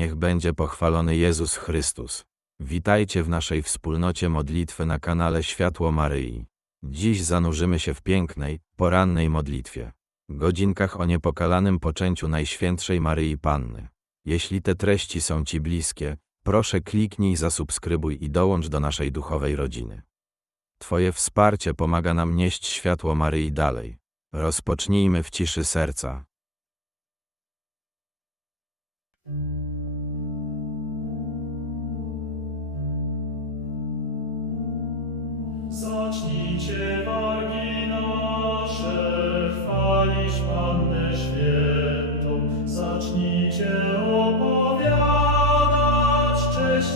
Niech będzie pochwalony Jezus Chrystus. Witajcie w naszej wspólnocie modlitwy na kanale Światło Maryi. Dziś zanurzymy się w pięknej, porannej modlitwie. Godzinkach o niepokalanym poczęciu Najświętszej Maryi Panny. Jeśli te treści są Ci bliskie, proszę kliknij zasubskrybuj i dołącz do naszej duchowej rodziny. Twoje wsparcie pomaga nam nieść światło Maryi dalej. Rozpocznijmy w ciszy serca. Zacznijcie wargi nasze, chwalić Pannę Świętą. Zacznijcie opowiadać cześć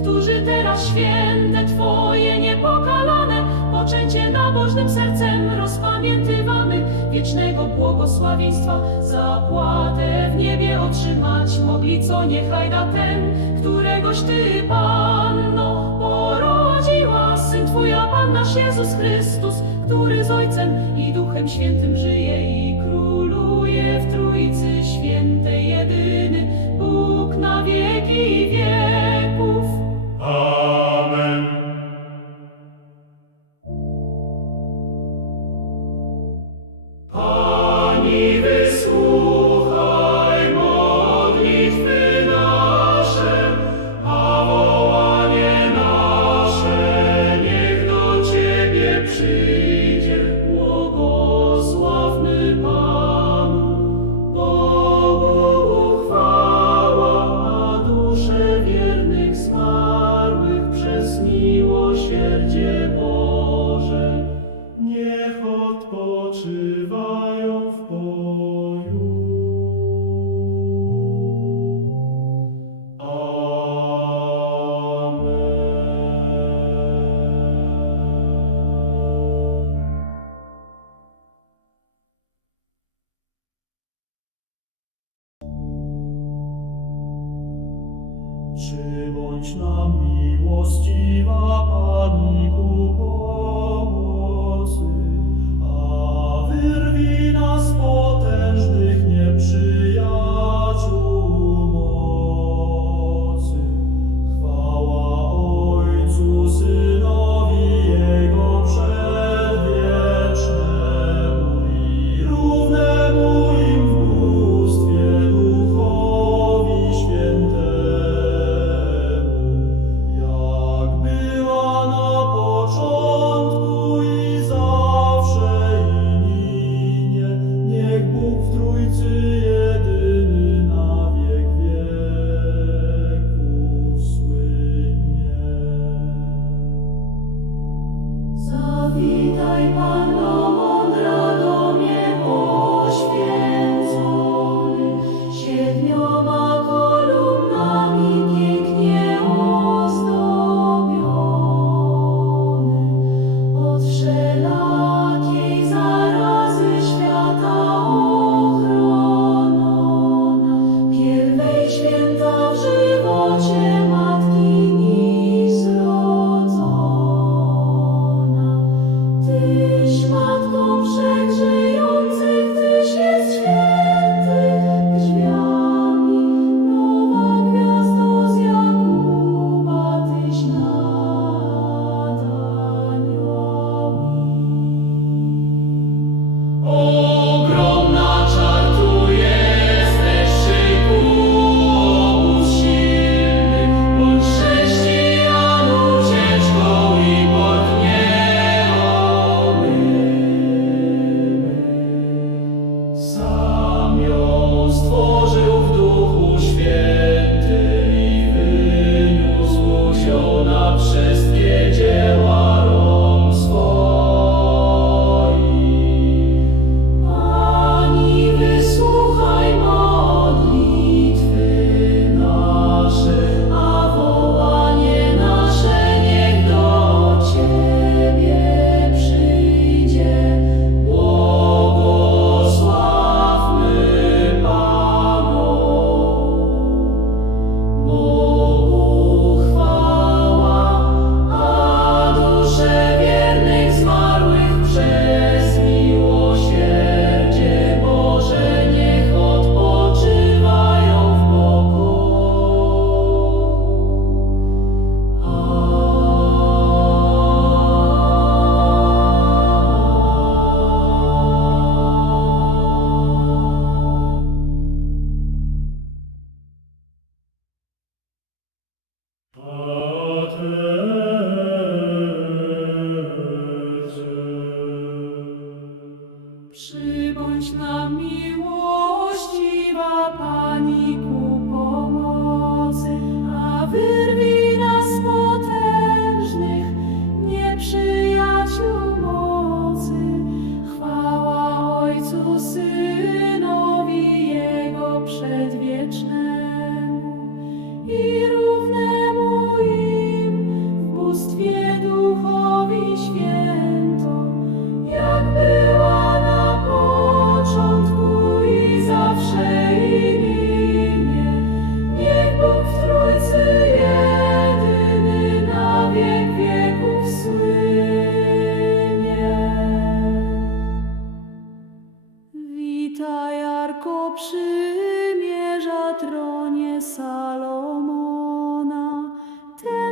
którzy teraz święte Twoje niepokalane, poczęcie nabożnym sercem rozpamiętywamy, wiecznego błogosławieństwa zapłatę w niebie otrzymać mogli, co niechaj da ten, któregoś Ty, Panno, porodziła, Syn Twój, a Pan nasz Jezus Chrystus, który z Ojcem i Duchem Świętym żyje i króluje w Trójcy Świętej jedyny, Bóg na wieki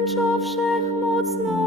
tęczo wszechmocną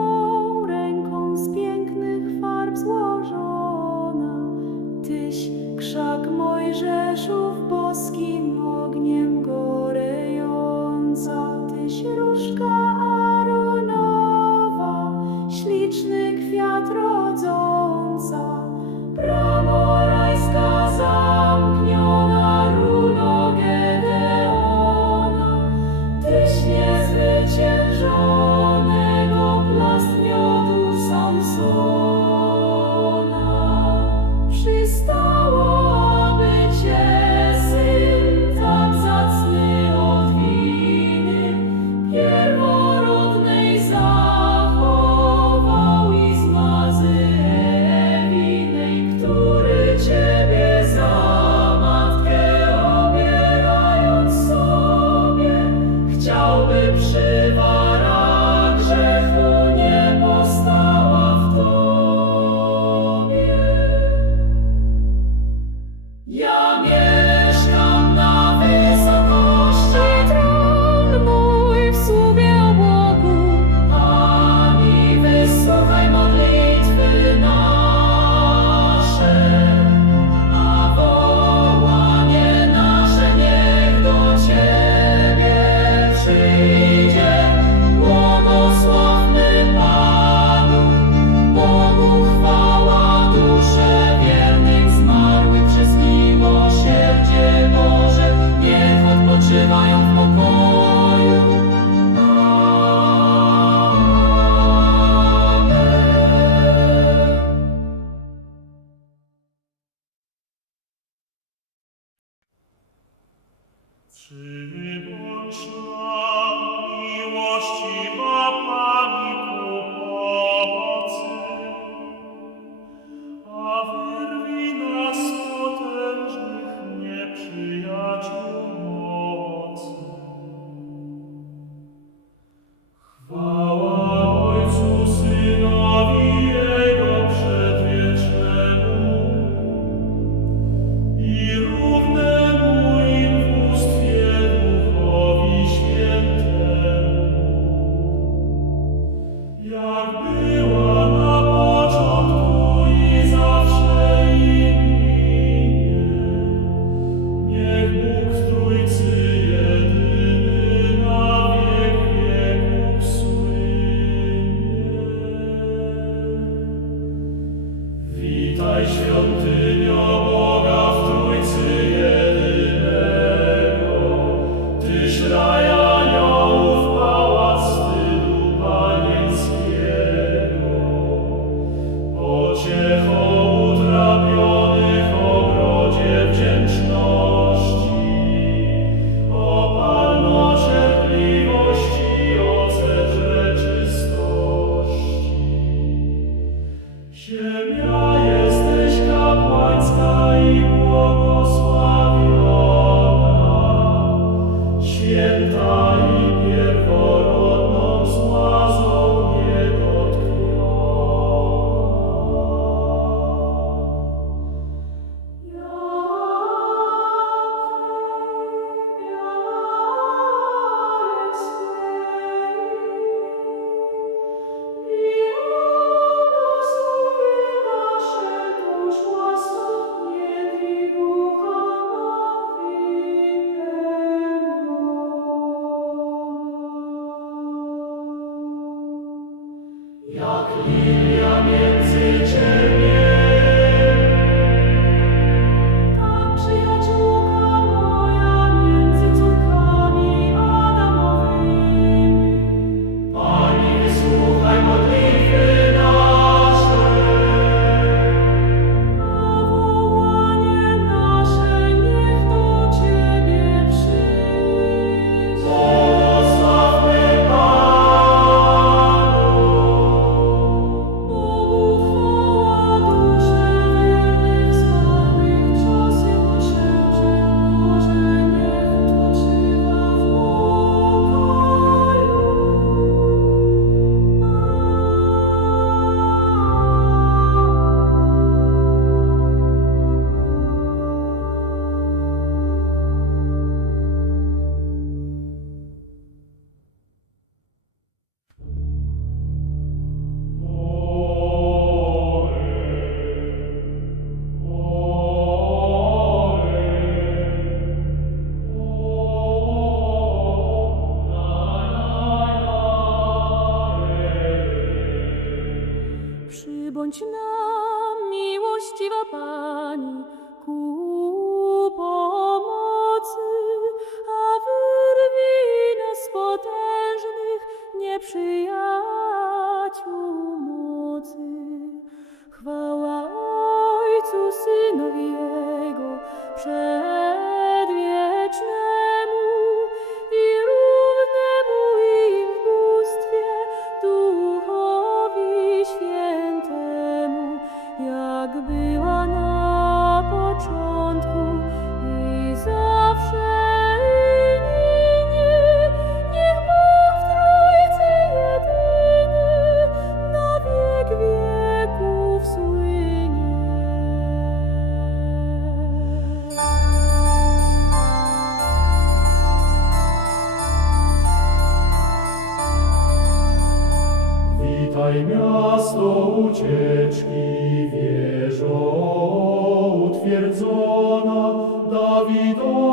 Domino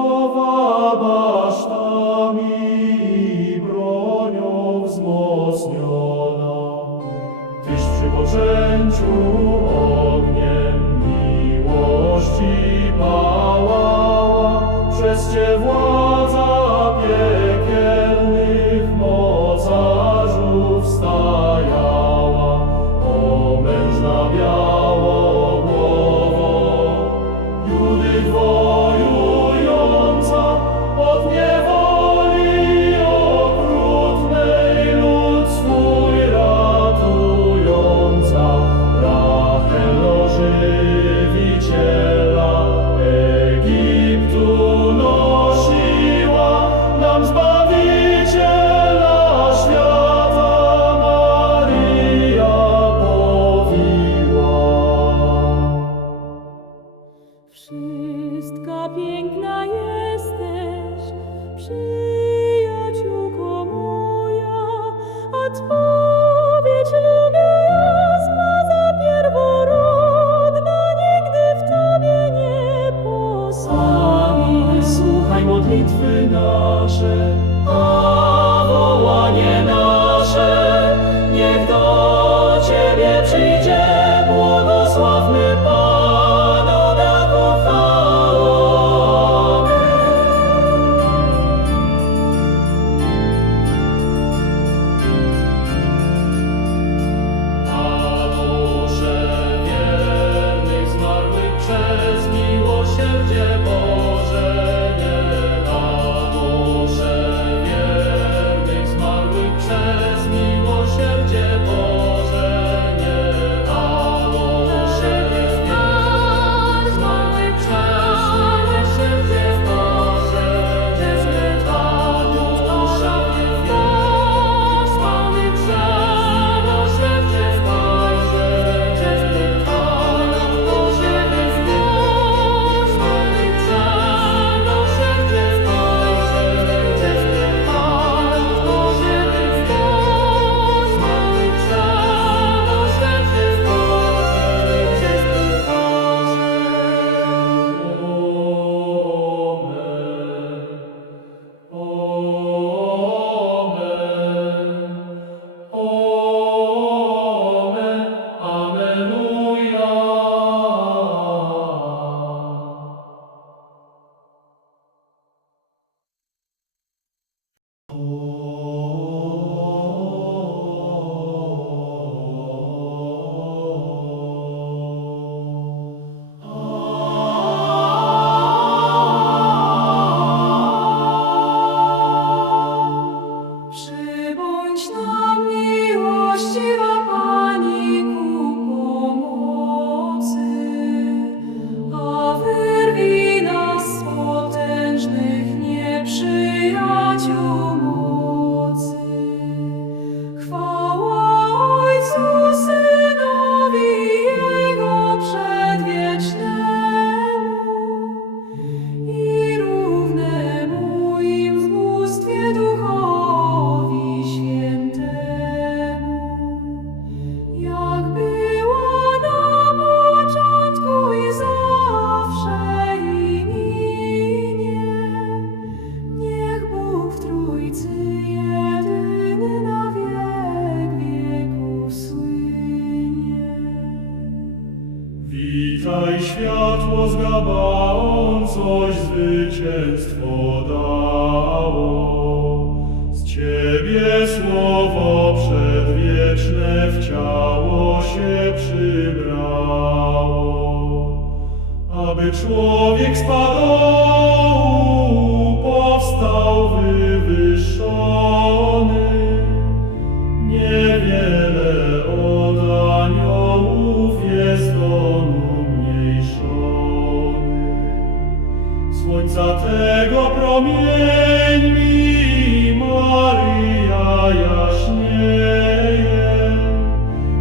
Słońca tego promień mi Maria jaśnieje,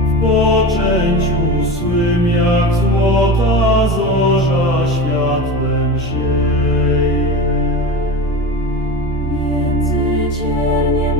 w poczęciu swym jak złota zorza światłem sieje. Między cierniem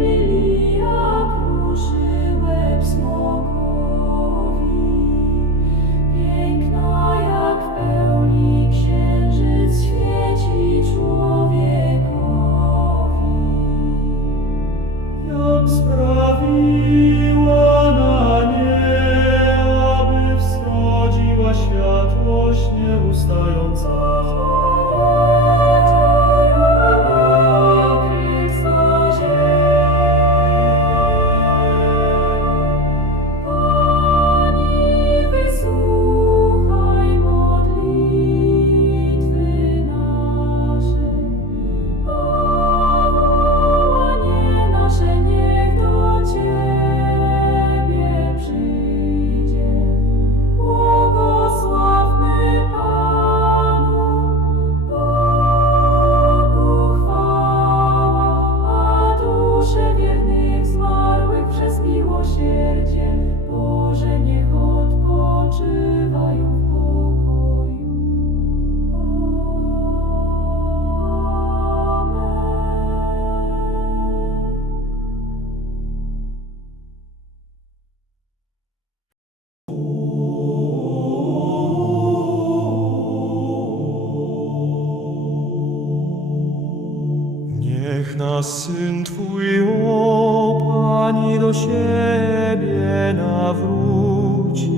Niech nas Syn Twój, o Pani, do siebie nawróci,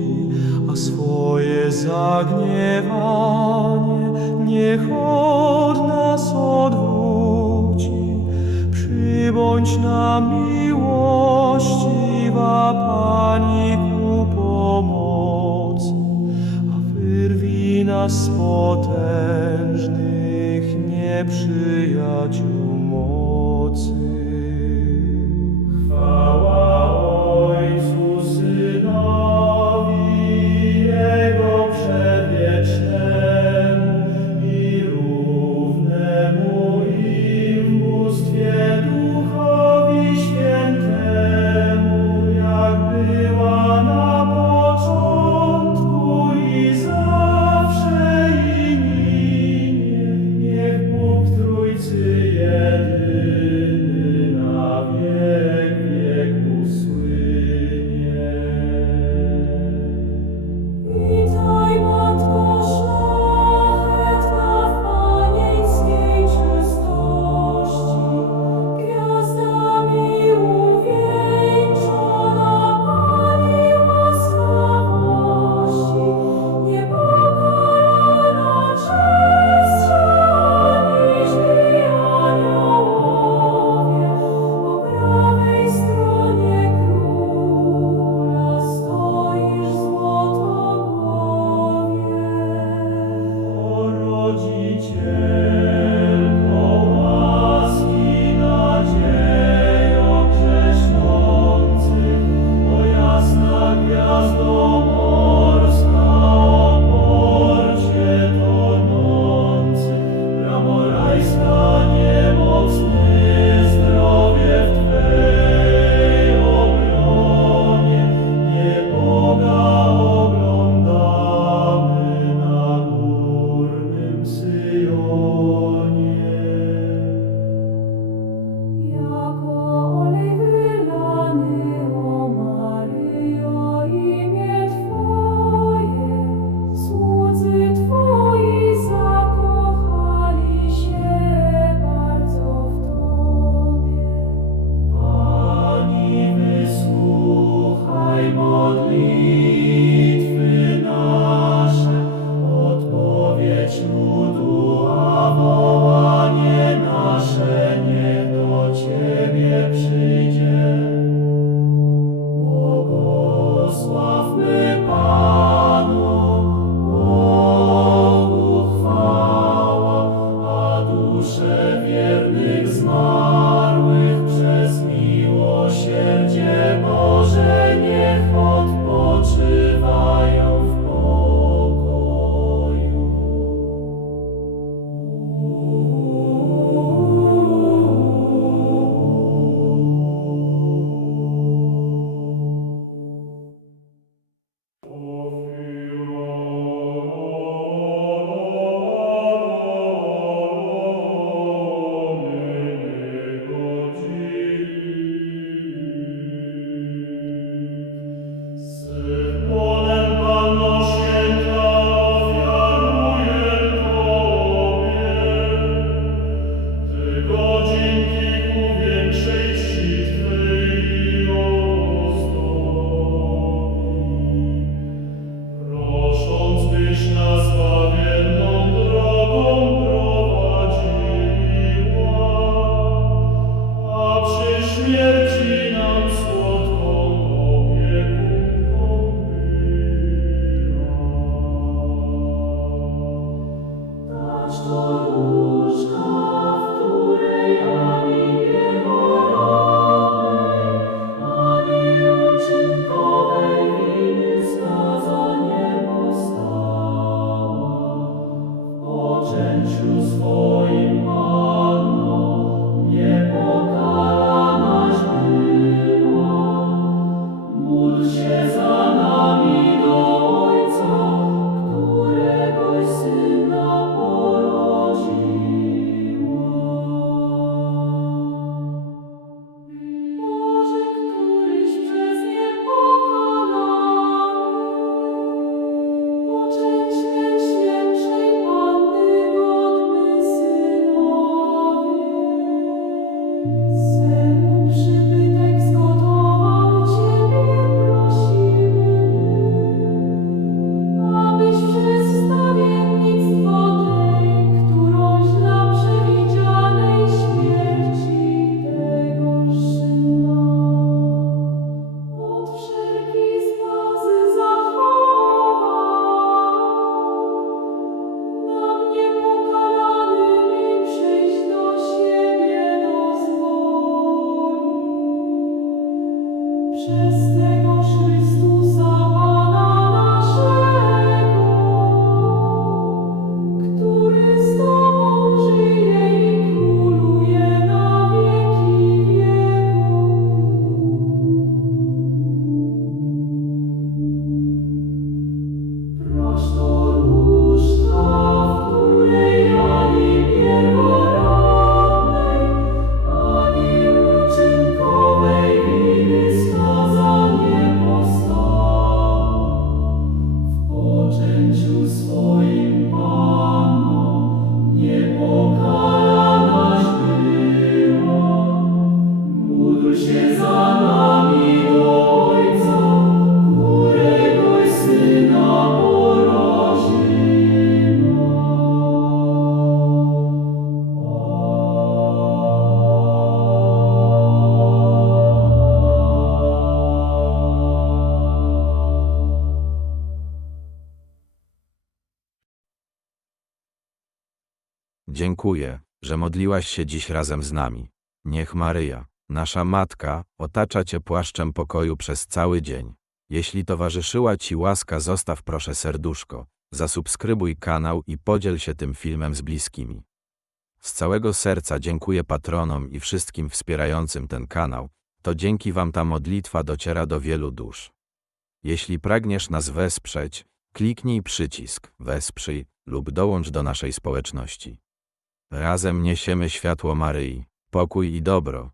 a swoje zagniewanie niech od nas odwróci. Przybądź nam miłościwa Pani ku pomocy, a wyrwij nas z potężnych nieprzy Dziękuję, że modliłaś się dziś razem z nami. Niech Maryja, nasza Matka, otacza Cię płaszczem pokoju przez cały dzień. Jeśli towarzyszyła Ci łaska, zostaw proszę serduszko, zasubskrybuj kanał i podziel się tym filmem z bliskimi. Z całego serca dziękuję patronom i wszystkim wspierającym ten kanał, to dzięki Wam ta modlitwa dociera do wielu dusz. Jeśli pragniesz nas wesprzeć, kliknij przycisk Wesprzyj lub dołącz do naszej społeczności. Razem niesiemy światło Maryi, pokój i dobro,